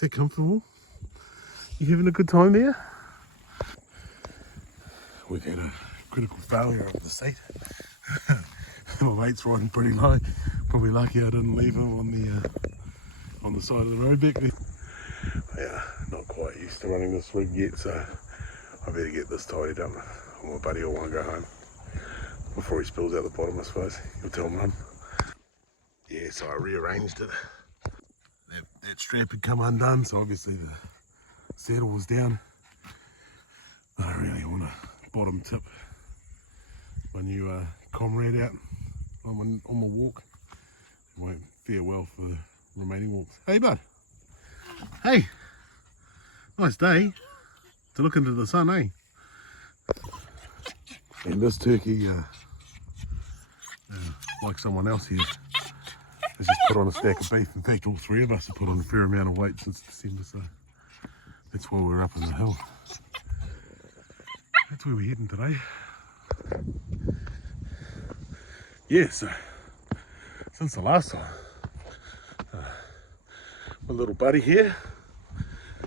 Is that comfortable? You having a good time there? We've had a critical failure of the seat. My mate's riding pretty low. Probably lucky I didn't leave him on the side of the road back there. Yeah, not quite used to running this rig yet, so I better get this tidied up. My buddy will want to go home before he spills out the bottom, I suppose. He'll tell him run. Yeah, so I rearranged it. That strap had come undone, so obviously the saddle was down. I don't really want to bottom tip my new comrade out on my walk. It won't fare well for the remaining walks. Hey bud. Hey. Nice day to look into the sun, eh? And this turkey, like someone else here, has just put on a stack of beef. In fact, all three of us have put on a fair amount of weight since December, so that's why we're up in the hill. That's where we're heading today. Yeah, so since the last time, my little buddy here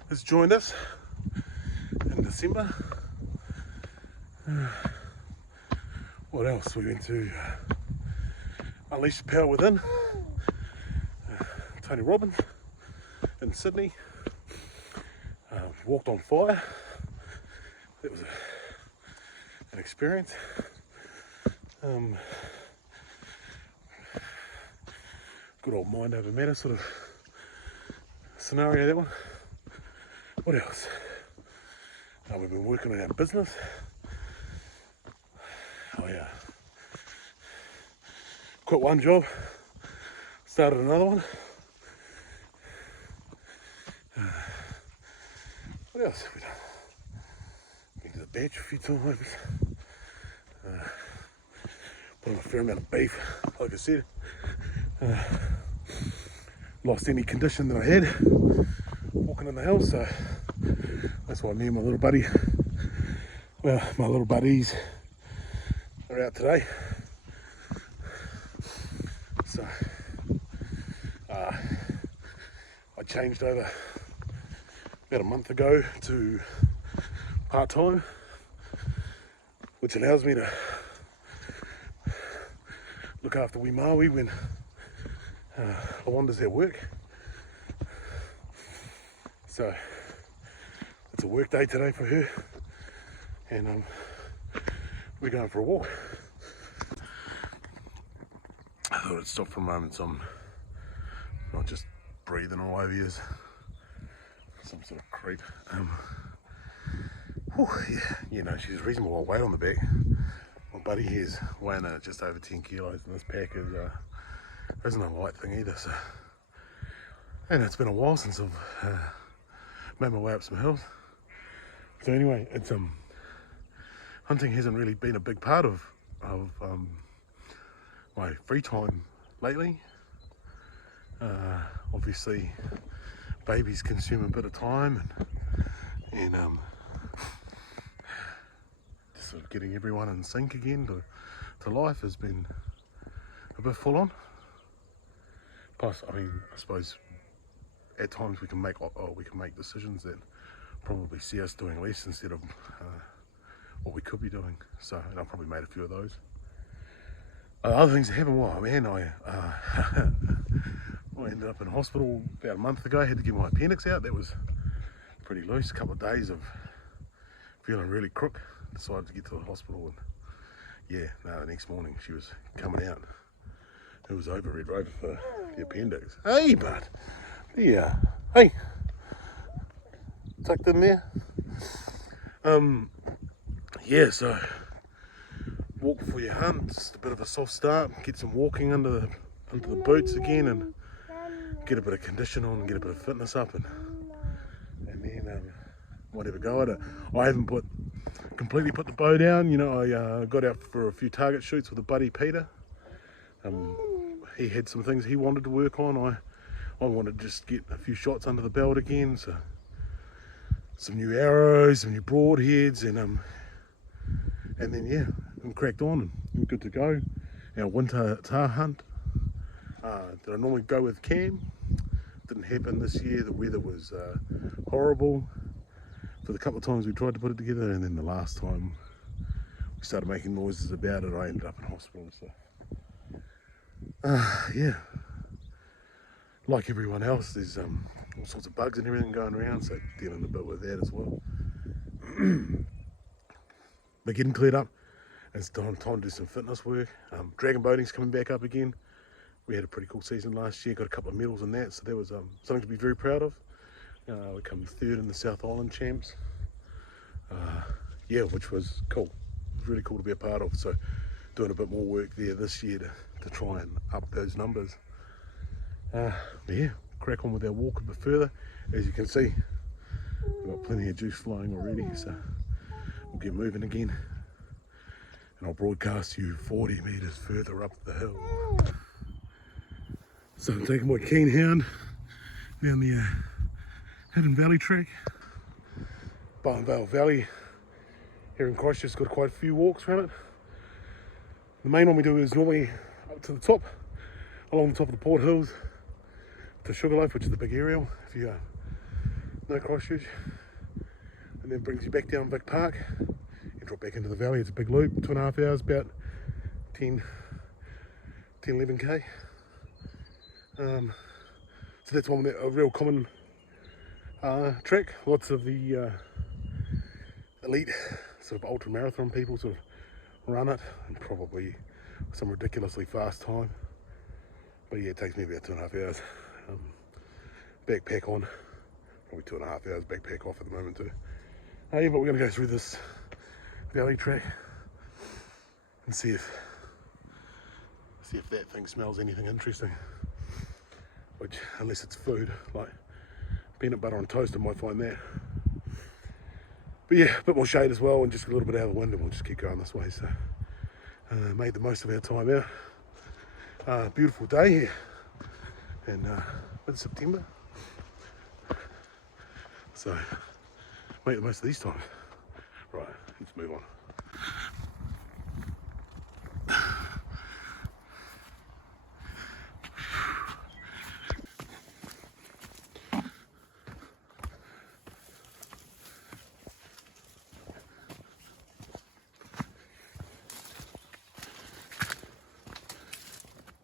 has joined us in December. What else? We went to Unleash the Power Within, Tony Robbins in Sydney. Walked on fire. It was an experience. Good old mind over matter sort of scenario, that one. What else? We've been working on our business. Oh yeah. Quit one job, started another one. What else have we done? Been to the beach a few times. Put on a fair amount of beef, like I said. Lost any condition that I had walking in the hills, so that's why me and my little buddy, well, my little buddies are out today. So I changed over about a month ago to part-time, which allows me to look after wee Maui when Lawanda's at work. So it's a work day today for her, and we're going for a walk. I thought I'd stop for a moment so I'm not just breathing all over you, some sort of creep. Yeah, you know, she's a reasonable weight on the back. My buddy here's weighing just over 10 kilos, and this pack isn't a light thing either. So, and it's been a while since I've made my way up some hills. So anyway, it's hunting hasn't really been a big part of my free time lately. Obviously, babies consume a bit of time, and just sort of getting everyone in sync again to life has been a bit full on. Plus, I mean, I suppose at times we can make decisions that probably see us doing less instead of what we could be doing. So, and I've probably made a few of those. Other things that happened, well, man, I ended up in hospital about a month ago. I had to get my appendix out. That was pretty loose. A couple of days of feeling really crook. Decided to get to the hospital, and yeah, no, the next morning she was coming out. It was over Red Rover for the appendix. Hey, bud. Yeah. Hey. Tucked in there. Yeah, so walk before you hunt. Just a bit of a soft start. Get some walking under the boots again, and get a bit of condition on, get a bit of fitness up, and then might have a go at it. I haven't completely put the bow down. You know, I got out for a few target shoots with a buddy, Peter. He had some things he wanted to work on. I wanted to just get a few shots under the belt again, so some new arrows, some new broadheads, and then yeah, I'm cracked on and I'm good to go. Our winter tahr hunt that I normally go with Cam didn't happen this year. The weather was horrible for the couple of times we tried to put it together, and then the last time we started making noises about it, I ended up in hospital. So yeah, like everyone else, there's all sorts of bugs and everything going around, so dealing a bit with that as well. But getting cleared up. It's time to do some fitness work. Dragon boating's coming back up again. We had a pretty cool season last year, got a couple of medals in that, so that was something to be very proud of. We come third in the South Island champs. Yeah, which was cool. It was really cool to be a part of. So doing a bit more work there this year to try and up those numbers. Yeah, crack on with our walk a bit further. As you can see, we've got plenty of juice flowing already, so we'll get moving again. And I'll broadcast you 40 metres further up the hill. So I'm taking my keen hound down the Hidden Valley track. Barton Vale Valley here in Christchurch, got quite a few walks around it. The main one we do is normally up to the top, along the top of the Port Hills to Sugarloaf, which is the big aerial, if you know Christchurch. And then brings you back down Vic Park and drop back into the valley. It's a big loop, 2.5 hours, about 11k. So that's one a real common track. Lots of the elite sort of ultra marathon people sort of run it, and probably some ridiculously fast time. But yeah, it takes me about 2.5 hours. Backpack on, probably 2.5 hours backpack off at the moment too. Yeah, but we're going to go through this valley track and see if that thing smells anything interesting. Which, unless it's food, like peanut butter on toast, I might find that. But yeah, a bit more shade as well, and just a little bit out of the wind, and we'll just keep going this way. So, made the most of our time out. Beautiful day here in mid-September. So, make the most of these times. Right, let's move on.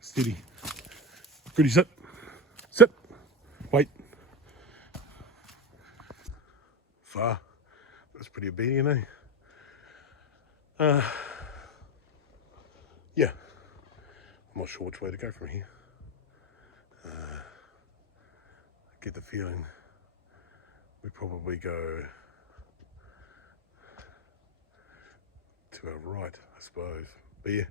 Steady. Pretty sit. Sit. Wait. Far. That's pretty obedient, eh? Yeah. I'm not sure which way to go from here. I get the feeling we probably go to our right, I suppose. But yeah.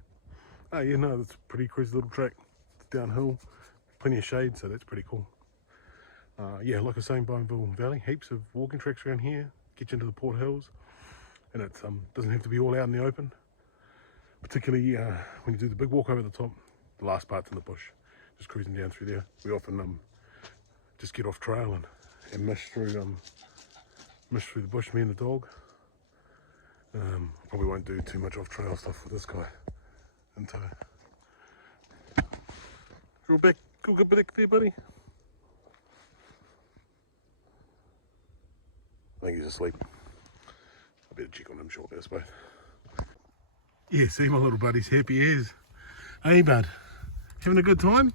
Oh yeah, no, that's a pretty crazy little track. It's downhill, plenty of shade, so that's pretty cool. Yeah, like I was saying, Barton Valley, heaps of walking tracks around here. Get you into the Port Hills, and it doesn't have to be all out in the open. Particularly when you do the big walk over the top, the last part's in the bush, just cruising down through there. We often just get off trail and miss through the bush, me and the dog. Probably won't do too much off trail stuff with this guy. Until go back there, buddy. I think he's asleep. I better check on him shortly, I suppose. Yeah, see, my little buddy's happy as. Hey, bud, having a good time?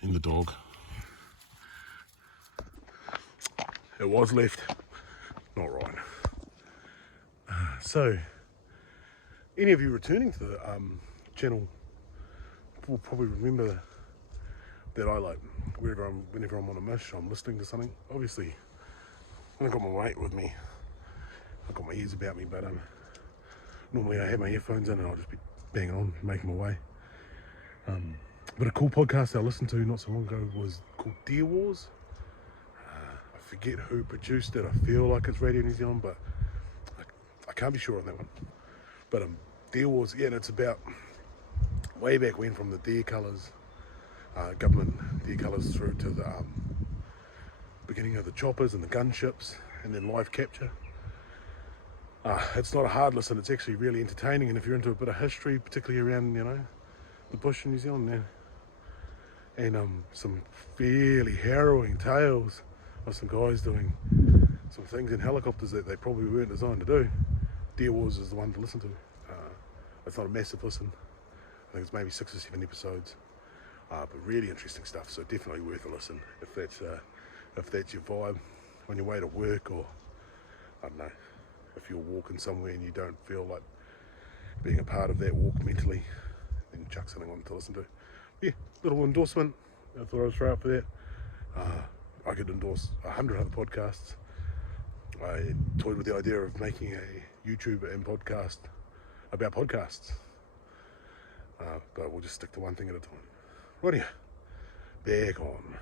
And the dog. It was left. Not right. So, any of you returning to the channel will probably remember that I whenever I'm on a mish, I'm listening to something. Obviously, when I got my weight with me, I've got my ears about me, but normally I have my earphones in and I'll just be banging on, making my way. But a cool podcast I listened to not so long ago was called Deer Wars. I forget who produced it. I feel like it's Radio New Zealand, but I can't be sure on that one. But Deer Wars, yeah, and it's about way back when, from the deer colours, government deer colours, through to the beginning of the choppers and the gunships, and then live capture. It's not a hard listen, it's actually really entertaining, and if you're into a bit of history, particularly around, the bush in New Zealand, and some fairly harrowing tales of some guys doing some things in helicopters that they probably weren't designed to do. Deer Wars is the one to listen to. It's not a massive listen. I think it's maybe 6 or 7 episodes, but really interesting stuff. So definitely worth a listen if that's your vibe on your way to work, or I don't know, if you're walking somewhere and you don't feel like being a part of that walk mentally, then chuck something on to listen to. Yeah, little endorsement. I thought I was throw up for that. I could endorse 100 other podcasts. I toyed with the idea of making a YouTube and podcast about podcasts, but we'll just stick to one thing at a time. Rightio, back on.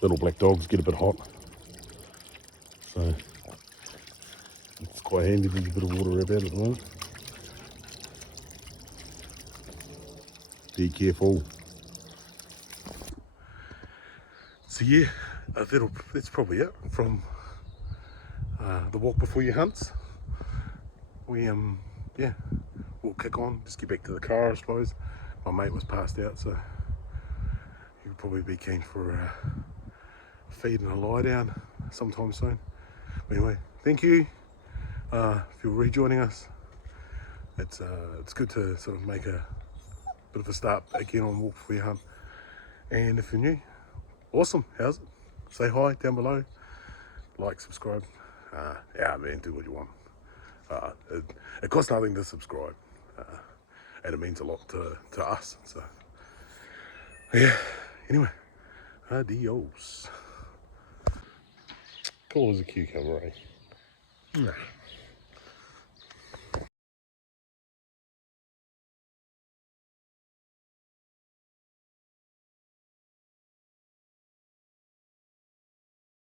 Little black dogs get a bit hot, so it's quite handy there's a bit of water about at the moment. Be careful. So yeah, that's probably it from the walk before your hunts. We yeah, we'll kick on, just get back to the car I suppose. My mate was passed out, so he'll probably be keen for a feed and a lie down sometime soon. But anyway, thank you if you're rejoining us. It's good to sort of make a bit of a start again on Walk Before You Hunt. And if you're new, awesome, how's it? Say hi down below, like, subscribe. Yeah man, do what you want. It costs nothing to subscribe, and it means a lot to us. So yeah, anyway, adios. Cool as a cucumber, eh?